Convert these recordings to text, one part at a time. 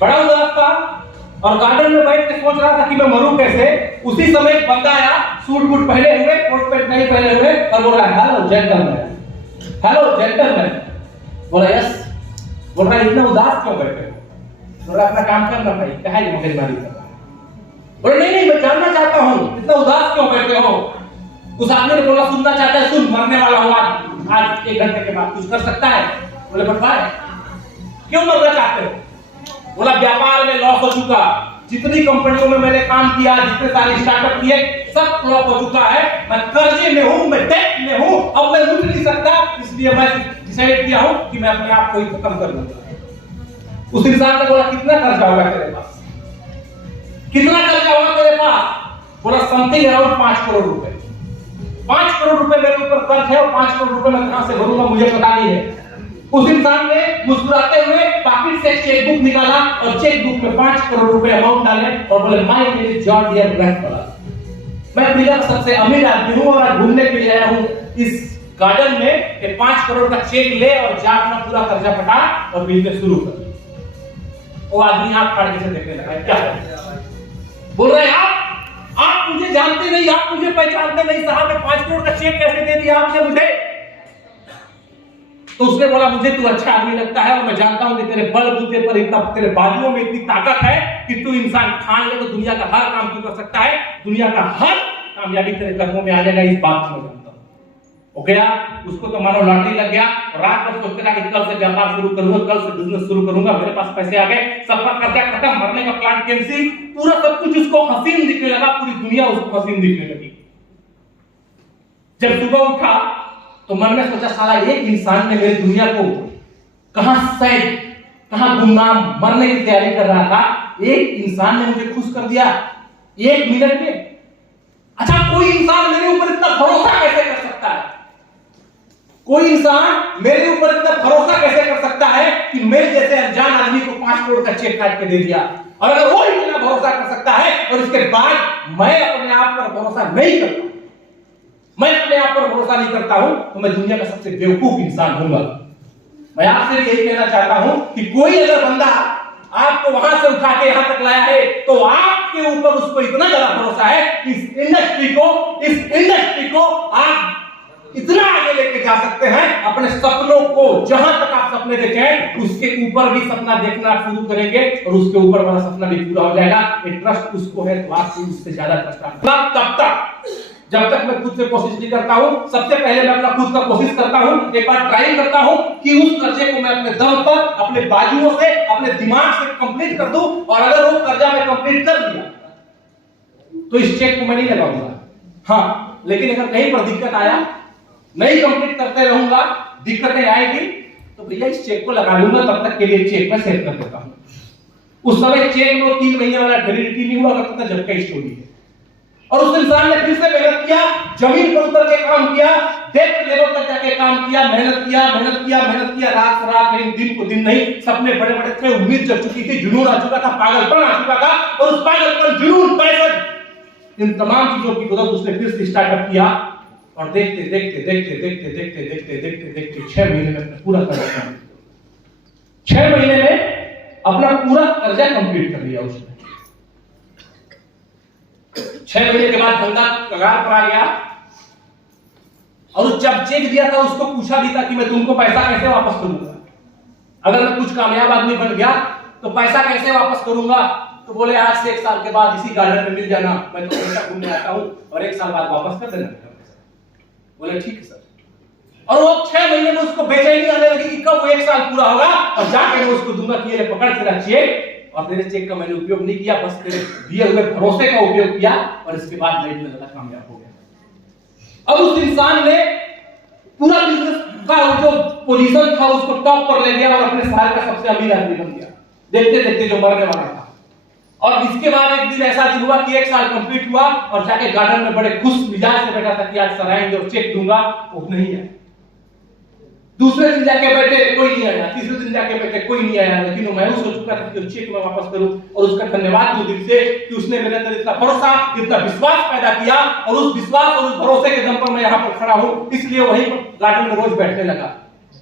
बड़ा उदास था और गार्डन में बैठ के सोच रहा था कि मैं मरूं कैसे। उसी समय एक बंदा आया, सूट बूट पहने हुए, कोट पैंट नहीं पहने हुए, और बोल रहा है हेलो जेंटलमैन, हेलो जेंटलमैन। बोला यस। बोल रहा है इतना उदास क्यों बैठे हो? बोल रहा अपना काम करना भाई, क्या है मगजमारी कर रहा है? बोले नहीं मैं जानना चाहता हूँ इतना उदास क्यों बैठे हो। उस आदमी ने बोला सुनना चाहता है, सुन मरने वाला हूँ आज 1 घंटे के बाद, कुछ कर सकता है? बोले बटवाए क्यों मरना चाहते हो? बोला व्यापार में लॉस हो चुका, जितनी कंपनियों में मैंने काम किया, जितने सारे स्टार्टअप किए, सब फ्लॉप हो चुका है, मैं कर्जे में हूं, मैं डेट में हूं, अब मैं उठ नहीं सकता, इसलिए मैं डिसाइड किया हूं कि मैं अपने आप को ही खत्म कर दूंगा। उस इंसान ने बोला कितना कर्जा होगा तेरे पास? कितना कर्जा होगा तेरे पास? बोला समथिंग अराउंड 5 करोड़ रुपए। 5 करोड़ रुपए मेरे ऊपर कर्ज है और 5 करोड़ रुपए मैं कहां से भरूंगा मुझे पता नहीं है। उस इंसान ने मुस्कुराते हुए पॉकेट से चेकबुक निकाला और चेकबुक में 5 करोड़ रुपए अमाउंट डाले और बोले my name is John Deere Bradford, मैं दुनिया का सबसे अमीर आदमी हूं और आज घूमने के लिए आया हूं इस गार्डन में कि 5 करोड़ का चेक ले और जा अपना पूरा कर्जा पटा और बिजनेस शुरू कर। वो आदमी आंख फाड़ के देखने लगा, क्या बोल रहे हैं आप मुझे जानते नहीं, आप मुझे पहचानते नहीं, साहब ने 5 करोड़ का चेक कैसे दे दिया आपने मुझे? तो उसने बोला मुझे तू अच्छा आदमी लगता है और मैं जानता हूं कि तेरे बलबूते पर इतना, तेरे बाजुओं में इतनी ताकत है कि तू इंसान ठान ले तो दुनिया का हर काम तू कर सकता है, दुनिया का हर कामयाबी तेरे कदमों में आ जाएगा, इस बात को मैं जानता हूं। हो गया, उसको तो मानो लॉटरी लग गया और रात भर सोचते रहा कि कल से व्यापार शुरू करूंगा, कल से बिजनेस शुरू करूंगा, मेरे पास पैसे आ गए, सबका कर्जा खत्म, मरने का प्लान कैंसिल, पूरा सब कुछ उसको हसीन दिखने लगा, पूरी दुनिया उसको हसीन दिखने लगी। जब सुबह उठा तो मन में सोचा साला एक इंसान ने मेरी दुनिया को कहां गुमनाम मरने की तैयारी कर रहा था, एक इंसान ने मुझे खुश कर दिया 1 मिनट में। अच्छा कोई इंसान मेरे ऊपर इतना भरोसा कैसे कर सकता है? कोई इंसान मेरे ऊपर इतना भरोसा कैसे कर सकता है कि मेरे जैसे अनजान आदमी को 5 करोड़ का चेक काट के दे दिया? और अगर वो इतना भरोसा कर सकता है और इसके बाद मैं अपने आप पर भरोसा नहीं करता, मैं अपने आप पर भरोसा नहीं करता हूं, तो मैं दुनिया का सबसे बेवकूफ इंसान हूंगा। मैं आपसे यही कहना चाहता हूं कि कोई अगर बंदा आपको वहां से उठा के यहां तक लाया है तो आपके ऊपर उसको इतना ज्यादा भरोसा है कि इस इंडस्ट्री को आप इतना आगे लेके जा सकते हैं, अपने सपनों को जहां तक आप सपने देखें उसके ऊपर भी सपना देखना शुरू करेंगे और उसके ऊपर वाला सपना भी पूरा हो जाएगा। ये ट्रस्ट उसको है तो आपको उससे ज्यादा ट्रस्ट आपका। तब तक जब तक मैं खुद से कोशिश नहीं करता हूं, सबसे पहले मैं अपना खुद का कोशिश करता हूं, एक बार ट्राई करता हूं कि उस कर्जे को मैं अपने दम पर, अपने बाजुओं से, अपने दिमाग से कंप्लीट कर दूं, और अगर वो कर्जा मैं कंप्लीट कर दिया तो इस चेक को मैं नहीं लगाऊंगा। हाँ, लेकिन अगर कहीं पर दिक्कत आया, नहीं कंप्लीट करते रहूंगा, दिक्कतें आएगी, तो भैया इस चेक को लगा लूंगा, तब तक के लिए चेक मैं सेव कर देता हूं। उस समय चेक में 3 महीने वाला वैलिडिटी नहीं हुआ करता था, जब का स्टोरी है। और उस इंसान ने फिर से मेहनत किया, जमीन पर उतर के काम किया, डेथ लेवल तक जाके काम किया, मेहनत किया, रात नहीं, दिन को दिन नहीं, सपने बड़े बड़े थे, उम्मीद जग चुकी थी, जुनून आ चुका था, पागलपन आ चुका था, और उस पागलपन, जुनून, पैशन, इन तमाम चीजों की बदौलत उसने फिर से स्टार्टअप किया और देखते 6 महीने में अपना पूरा कर्जा कंप्लीट, 6 महीने में अपना पूरा कर्जा कंप्लीट कर लिया उसने। 6 महीने के बाद बंदा कगार पर आ गया और जब चेक दिया था उसको पूछा भी था कि मैं तुमको पैसा कैसे वापस करूंगा, अगर मैं कुछ कामयाब आदमी बन गया तो पैसा कैसे वापस करूंगा? तो बोले आज से 1 साल के बाद इसी गार्डन में मिल जाना, मैं तो हमेशा घूमने आता हूं और 1 साल बाद वापस कर देना। बोले ठीक है सर। और वो 6 महीने में उसको बेचैनी आने लगी कि कब वो 1 साल पूरा होगा और जाके मैं उसको दूंगा कि ये पकड़ तेरा चेक, और तेरे चेक का मैंने उपयोग नहीं किया, बस तेरे दिए हुए भरोसे का उपयोग किया और इसके बाद मैं इतना ज्यादा कामयाब हो गया। अब उस इंसान ने पूरा बिजनेस का जो पोजीशन था उसको टॉप पर ले गया और अपने शहर का सबसे अमीर आदमी बन गया, देखते देखते जो मरने वाला था। और इसके बाद एक दिन ऐसा दिन हुआ कि 1 साल कंप्लीट हुआ और जाके गार्डन में बड़े खुश मिजाज से बैठा था कि आज सराएंगे और चेक दूंगा, वो नहीं आया। दूसरे दिन जाके बैठे, कोई नहीं आया। तीसरे दिन जाके बैठे, कोई नहीं आया। लेकिन वो मायूस हो चुका था कि चेक मैं वापस करूं, और उसका धन्यवाद दूं दिल से कि उसने मेरे अंदर इतना भरोसा, इतना विश्वास पैदा किया, और उस विश्वास और उस भरोसे के दम पर मैं यहाँ पर खड़ा हूं, इसलिए वहीं पर गार्डन में रोज बैठने लगा।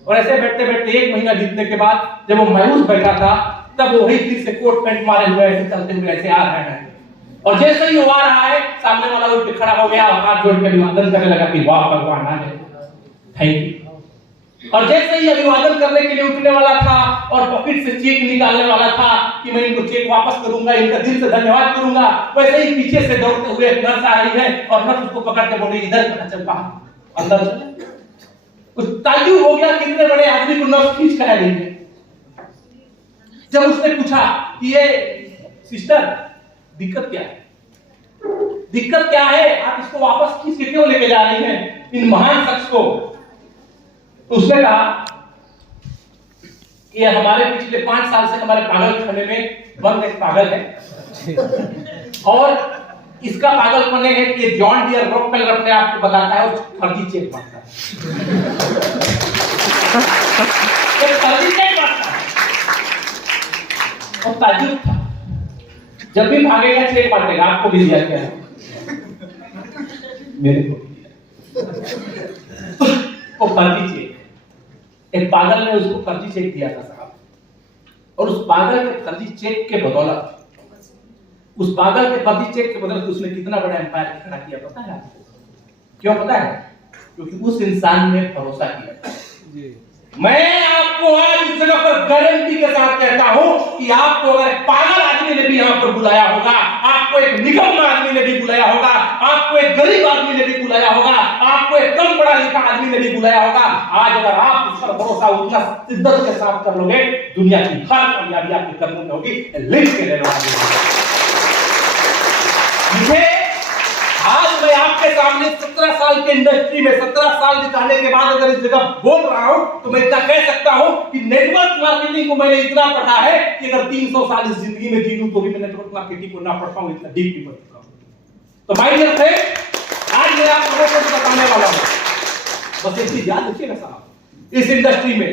और ऐसे बैठते बैठते 1 महीना बीतने के बाद जब वो मायूस बैठा था, तब वही फिर से कोट पैंट मारे हुए ऐसे चलते हुए ऐसे आ रहे हैं, और जैसे ही वो आ रहा है सामने वाला उठ के खड़ा हो गया, हाथ जोड़ के अभिवादन करने लगा कि वाह भगवान आने, थैंक यू। और जैसे ही अभिवादन करने के लिए उठने वाला था और पॉकेट से चेक निकालने वाला था कि मैं इनको चेक वापस करूंगा, इनका दिल से धन्यवाद करूंगा, वैसे ही पीछे से दौड़ते हुए एक नर्स आ रही है और नर्स उसको पकड़ के बोली इधर चल, बाहर अंदर चल। कुछ ताज्जुब हो गया, कितने बड़े आदमी को नर्स खींच कर रही है। जब उसने पूछा कि ये सिस्टर दिक्कत क्या है, दिक्कत क्या है, आप इसको वापस खींच के क्यों लेके जा रही हैं इन महान शख्स को, तो उसने कहा कि हमारे पिछले 5 साल से हमारे पागल खाने में बंद एक पागल है और इसका पागलपन है कि जॉन डियर रॉकफेलर अपने आप को बताता है और फर्जी चेक मारता है, फर्जी चेक मारता है। और ताज्जुब था, जब भी भागेगा चेक मारेगा, आपको भी दिया क्या मेरे को वो फर्जी चेक, एक पागल ने उसको फर्जी चेक दिया था साहब, और उस पागल के फर्जी चेक के बदौलत, उस पागल के फर्जी चेक के बदौलत उसने कितना बड़ा एम्पायर खड़ा किया पता है आपको? क्यों पता है? क्योंकि उस इंसान ने भरोसा किया। मैं आपको आज इस जगह पर गारंटी के साथ कहता हूं कि आपको अगर पागल आदमी ने भी यहां पर बुलाया होगा, आपको एक निकम्मा आदमी ने भी बुलाया होगा, आपको एक गरीब आदमी ने भी बुलाया होगा, आपको एक कम पढ़ा लिखा आदमी ने भी बुलाया होगा, आज अगर आप उस पर भरोसा उतना शिद्दत के साथ कर लोगे, दुनिया की हर कामयाबी आपके कदमों में होगी। लिख के लेना मुझे आज मैं आपके सामने 17 साल के इंडस्ट्री में 17 साल बिताने के बाद अगर इस जगह बोल रहा हूं तो मैं इतना कह सकता हूं कि नेटवर्क मार्केटिंग को मैंने इतना पढ़ा है कि अगर 300 साल इस जिंदगी में जी लूं तो भी मैं नेटवर्क मार्केटिंग को ना पढ़ पाऊं, इतना डीपली पढ़ चुका हूं। तो भाई डियर फ्रेंड, आज मैं आप लोगों को बताने वाला हूं, बस एक चीज याद रखिएगा साहब, इस इंडस्ट्री में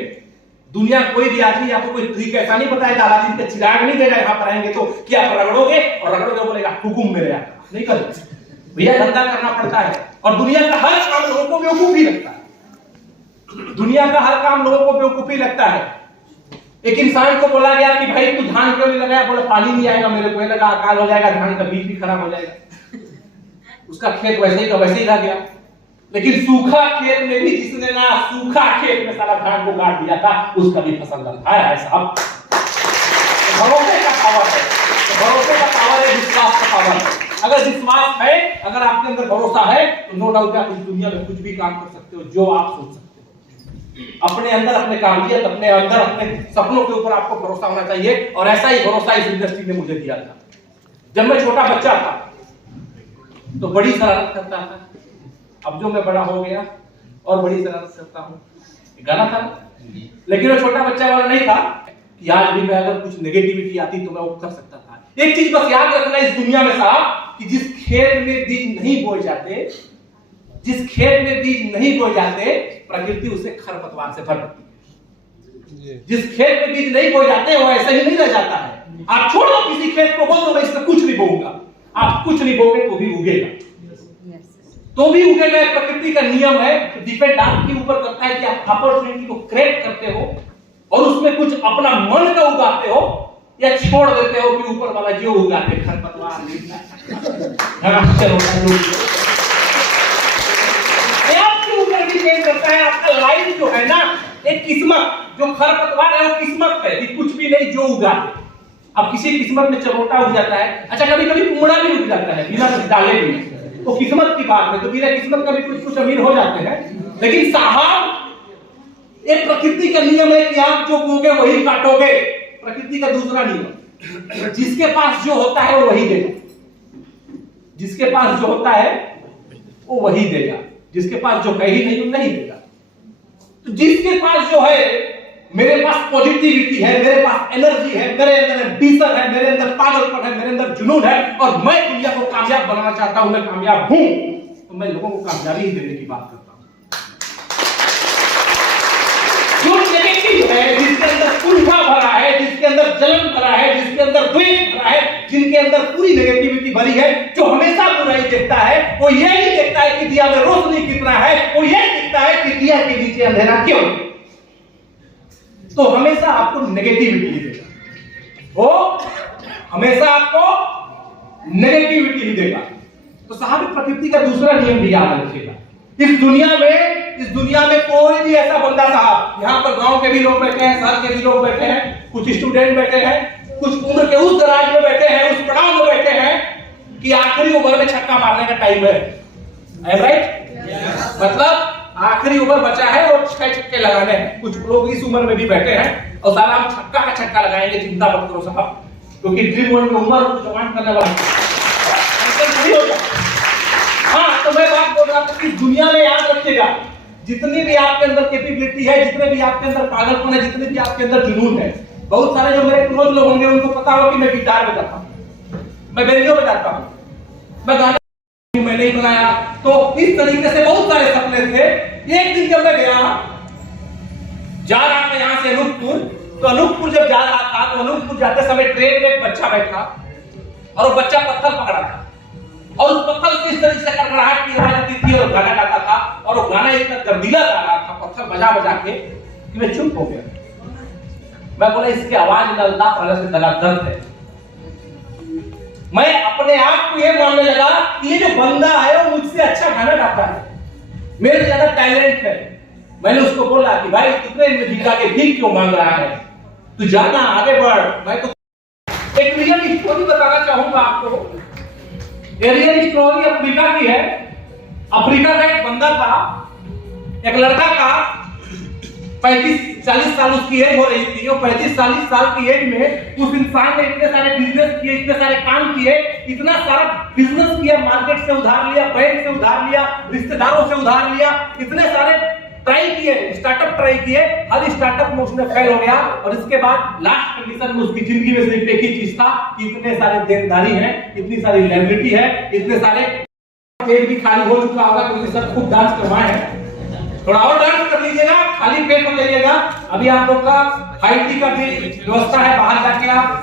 दुनिया कोई भी आदमी आपको कोई ट्रिक ऐसा नहीं बताएगा, अलादीन का चिराग नहीं देगा, यहां पर आएंगे तो क्या रगड़ोगे और रगड़ोगे बोलेगा हुकुम मेरे आका, नहीं करेंगे भैया, धंधा करना पड़ता है। और दुनिया का हर काम लोगों को बेवकूफी लगता है, दुनिया का हर काम लोगों को बेवकूफी लगता है। एक इंसान को बोला गया कि भाई तू धान क्यों नहीं लगाया, बोला पानी नहीं आएगा मेरे को, लगा अकाल हो जाएगा, धान का बीज भी खराब हो जाएगा, उसका खेत वैसे ही का वैसे ही रह गया। लेकिन सूखा खेत में भी जिसने ना सूखा खेत में सारा धान को गाड़ दिया था, उसका भी फसल लगा है साहब। भरोसे का पावर है, भरोसे का पावर है, विश्वास का पावर है। अगर विश्वास है, अगर आपके अंदर भरोसा है तो नो डाउट आप इस दुनिया में कुछ भी काम कर सकते हो जो आप सोच सकते हो। अपने अंदर, अपने काबिलियत, अपने अंदर, अपने सपनों के ऊपर आपको भरोसा होना चाहिए, और ऐसा ही भरोसा इस इंडस्ट्री ने मुझे दिया था। जब मैं छोटा बच्चा था तो बड़ी शरारत करता था, अब जो मैं बड़ा हो गया और बड़ी शरारत करता हूं, गाना था, लेकिन वो छोटा बच्चा वाला नहीं था कि आज भी मैं अगर कुछ नेगेटिविटी आती तो मैं वो कर सकता था। एक चीज बस याद रखना इस दुनिया में साहब, कि जिस खेत में बीज नहीं बोए जाते, जिस खेत में बीज नहीं बोए जाते, प्रकृति उसे खरपतवार से भर देती है। जिस खेत में बीज नहीं बोए जाते वो ऐसे ही नहीं रह जाता है। आप छोड़ दो किसी खेत को, बोल दो मैं इससे कुछ नहीं बोऊंगा, आप कुछ नहीं बोगे तो भी उगेगा, तो भी उगेगा। प्रकृति का नियम है, डिपेंड आपके ऊपर करता है कि आप अपॉर्चुनिटी को क्रिएट करते हो और उसमें कुछ अपना मन का उगाते हो या छोड़ देते हो कि ऊपर वाला जो उगाते खरपतवार आपके ऊपर डिपेंड करता है। आपका लाइफ जो है ना, एक किस्मत, जो खरपतवार है वो किस्मत है कि कुछ भी नहीं जो उगाते। अब किसी किस्मत में चमोटा उग जाता है, अच्छा कभी कभी कुमड़ा भी उग जाता है बिना डाले भी, तो किस्मत की बात है, तो बिना किस्मत का भी कुछ अमीर हो जाते हैं। लेकिन साहब एक प्रकृति का नियम है कि आप जो बोगे वही काटोगे। प्रकृति का दूसरा नियम, जिसके पास जो होता है वो वही देगा, जिसके पास जो होता है वो वही देगा, जिसके पास जो है ही नहीं वो नहीं देगा। तो जिसके पास जो है, मेरे पास पॉजिटिविटी है, मेरे पास एनर्जी है, मेरे अंदर एम्बिशन है, मेरे अंदर पागलपन है, मेरे अंदर जुनून है, और मैं दुनिया को कामयाब बनाना चाहता हूं, मैं कामयाब हूं, तो मैं लोगों को कामयाबी ही देने की बात करता हूं। जो नेगेटिव है, जिसके अंदर कुंठा भरा है, जिसके अंदर जलन भरा है, जिसके अंदर द्वेष भरा है, जिनके अंदर पूरी नेगेटिविटी भरी है, जो हमेशा बुराई देखता है, वो ये नहीं देखता है कि दिया में रोशनी कितना है, वो ये देखता है कि दिया के नीचे अंधेरा क्यों, तो हमेशा आपको नेगेटिविटी देगा। वो हमेशा आपको नेगेटिविटी ही देगा। तो साहब प्रकृति का दूसरा नियम भी याद रखिएगा। इस दुनिया में कोई भी ऐसा बंदा साहब, यहाँ पर गांव के भी लोग बैठे हैं, शहर के भी लोग बैठे हैं, कुछ स्टूडेंट बैठे हैं, कुछ उम्र के उस दराज में बैठे हैं, उस पड़ाव में बैठे हैं कि आखिरी ओवर में छक्का मारने का टाइम है, राइट? मतलब आखिरी ओवर बचा है और 6 छक्के लगाने हैं। कुछ लोग इस उम्र में भी बैठे हैं और साला हम छक्का का छक्का लगाएंगे, चिंता मत करो साहब, क्योंकि ड्रीम वर्ल्ड में उम्र जवान करने वाला नहीं होगा। हाँ, तो मैं बात बोल रहा था कि दुनिया में याद रखिएगा, जितनी भी आपके अंदर कैपेबिलिटी है, जितने भी आपके अंदर पागलपन है, जितने भी आपके अंदर जुनून है, बहुत सारे जो मेरे क्लोज लोग होंगे उनको पता होगा कि मैं गिटार बजाता हूं, मैं बेंजो बजाता हूं, मैं गाना मैंने ही बनाया। तो इस तरीके से बहुत सारे सपने थे। एक दिन जब मैं गया, जा रहा था यहां से अनूपपुर, तो अनूपपुर जब जा रहा था तो अनूपपुर जाते समय ट्रेन में एक बच्चा बैठा और वो बच्चा पत्थर पकड़ा था और उस पत्थर से इस तरीके से कड़कड़ाहट की आवाज आती थी और गाना गाता था और वो गाना इतना गर्दीला गा रहा था पत्थर बजा बजा के कि मैं चुप हो गया। मैं बोला इसकी आवाज में अल्लाह ताला से दगा दर्द है। मैं अपने आप को ये मानने लगा कि ये जो बंदा है वो मुझसे अच्छा गाना गाता है, मेरे ज्यादा टैलेंट है। मैंने उसको बोला कि भाई कितने में भीख के भीख क्यों मांग रहा है, तू जाना आगे बढ़। मैं तो एक रियल स्टोरी बताना चाहूंगा आपको। ये रियल स्टोरी अफ्रीका की है। अफ्रीका का एक बंदा था, एक लड़का का 35-40 साल उसकी एज हो रही थी। और 35-40 साल की एज में उस इंसान ने इतने सारे बिजनेस किए, इतने सारे काम किए, इतना सारा बिजनेस किया, मार्केट से उधार लिया, बैंक से उधार लिया, रिश्तेदारों से उधार लिया, इतने सारे ट्राई किए, स्टार्टअप ट्राई किए, हर स्टार्टअप में उसने फेल हो गया। और इसके बाद लास्ट कंडीशन में उसकी जिंदगी में सिर्फ एक ही चीज था कि इतने सारे देनदारी हैं, इतनी सारी लायबिलिटी है, इतने सारे, पेट भी खाली हो चुका होगा क्योंकि सब खूब डांस करवाए हैं। थोड़ा और डांस कर लीजिएगा, खाली पेट हो जाइएगा। अभी आप लोग का हाई टी का भी व्यवस्था है, बाहर जाके आप